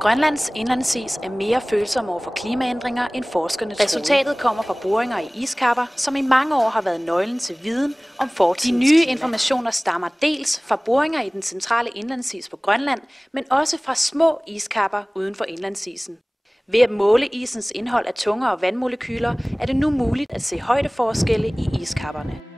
Grønlands indlandsis er mere følsom over for klimaændringer end forskerne troede. Resultatet kommer fra boringer i iskapper, som i mange år har været nøglen til viden om fortidens klima. De nye informationer stammer dels fra boringer i den centrale indlandsis på Grønland, men også fra små iskapper uden for indlandsisen. Ved at måle isens indhold af tungere vandmolekyler er det nu muligt at se højdeforskelle i iskapperne.